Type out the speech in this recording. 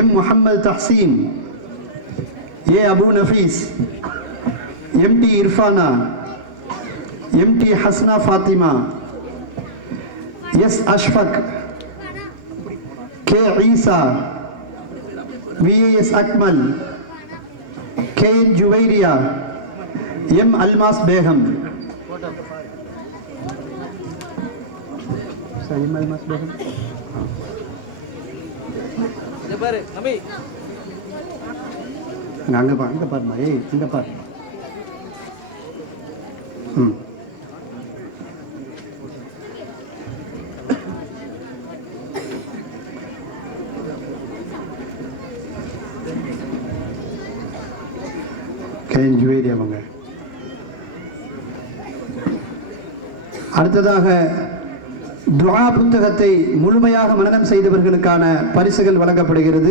M Muhammad Tahseen, A Abu Nafees, MD Irfana, MD Hasna Fathima, S Ashfaq, K Eesa, VS Akmal, K N Juvairiya, M Almas Begum. M Almas Begum அங்க பாருமா, ஏய் இங்க பாரு. அவங்க அடுத்ததாக துஆ புத்தகத்தை முழுமையாக மனனம் செய்தவர்களுக்கான பரிசுகள் வழங்கப்படுகிறது.